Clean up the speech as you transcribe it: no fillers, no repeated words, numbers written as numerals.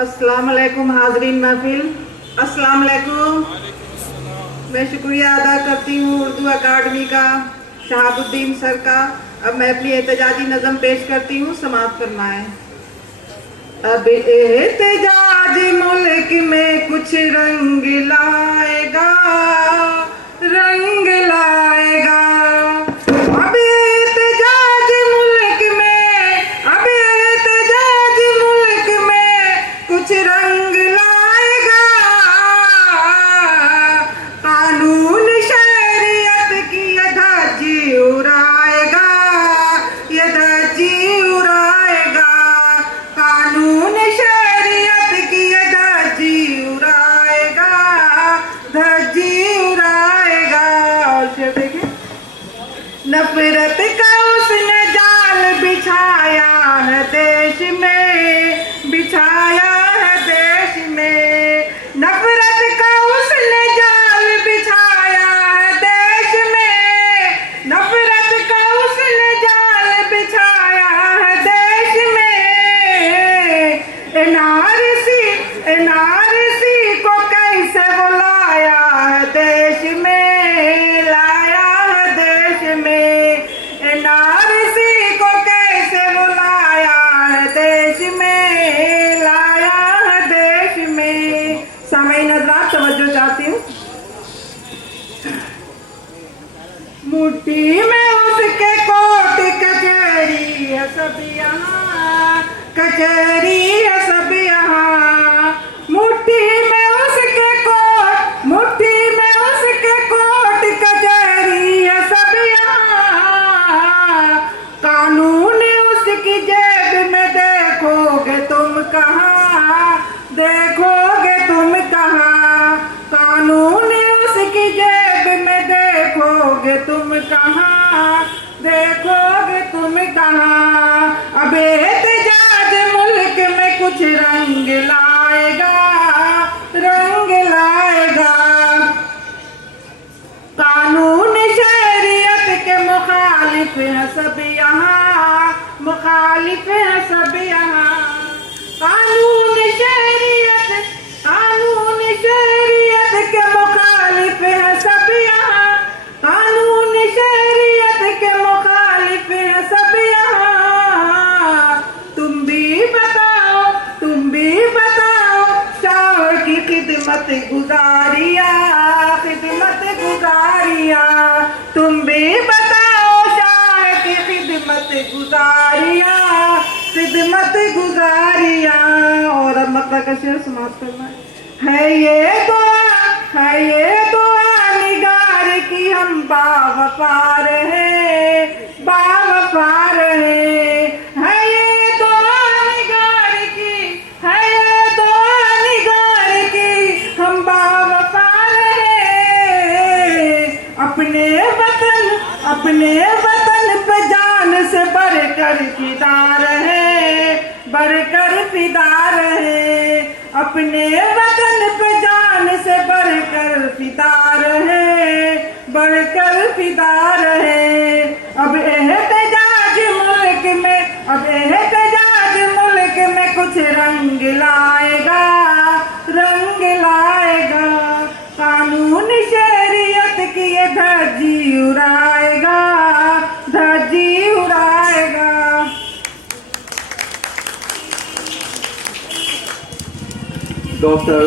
अस्सलाम वालेकुम हाजरीन महफिल, अस्सलाम वालेकुम। मैं शुक्रिया अदा करती हूँ उर्दू अकादमी का, शहाबुद्दीन सर का। अब मैं अपनी एहतजाजी नज़म पेश करती हूँ, समाअत फरमाएं। अब एहतजाज मुल्क में कुछ रंग लाएगा, रंग लाएगा। अब एहतजाज मुल्क में, अब एहतजाज मुल्क में कुछ रंग लाएगा। कानून शरीयत की ये धज्जी उड़ाएगा, ये धज्जी उड़ाएगा। कानून शरीयत की ये धज्जी उड़ाएगा, धज्जी उड़ाएगा। और शेर देखिए, नफरत का उसने जाल बिछाया है देश में, बिछाया है देश में। नफरत का उसने जाल बिछाया है देश में, नफरत का उसने जाल बिछाया है देश में। एनआरसी, एनआरसी को कैसे बुलाया है देश में, लाया है देश में। एनआरसी को कैसे बुलाया है देश में, लाया है देश में। सामईन हज़रात तवज्जो चाहती हूँ। मुट्ठी में उसके कोट कचहरी है सब यहाँ, कचहरी है सब यहाँ। मुट्ठी में उसके कोट, मुट्ठी में उसके कोट कचहरी है सब यहाँ। कानून उसकी जेब में देखोगे तुम कहाँ, देखोगे तुम कहाँ। कानून उसकी जेब में देखोगे तुम कहाँ, देखोगे तुम कहाँ। अब एहतजाज मुल्क में कुछ रंग लाएगा, रंग लाएगा। कानून शरीयत के मुखालिफ है सब यहाँ, मुखालिफ है सब यहाँ। कानून शरीयत, कानून शरीयत के मुखालिफ है सब यहाँ। कानून शरीयत के मुखालिफ है सब यहाँ। तुम भी बताओ, तुम भी बताओ, शाह की खिदमत गुजारिया, खिदमत गुजारिया। तुम भी बताओ शाह की खिदमत गुजारिया, खिदमत गुजारिया। और अब मक्का का शेर समाप्त करना है। ये दुआ, है ये दुआ निगार की हम बावफा रहे, बावफा रहे। है ये दुआ निगार की, है ये दुआ निगार की हम बावफा रहे। अपने वतन, अपने वतन पे जान से बढ़कर फिदा रहे, बढ़कर फिदा रहे। अपने वतन पे जान से बढ़कर फिदा रहे, बढ़कर फिदा रहे। अब एहतजाज मुल्क में, अब एहतजाज मुल्क में कुछ रंग लाएगा, रंग लाएगा। कानून शरीयत की ये धज्जी उड़ाएगा, धज्जी उड़ाएगा। डॉक्टर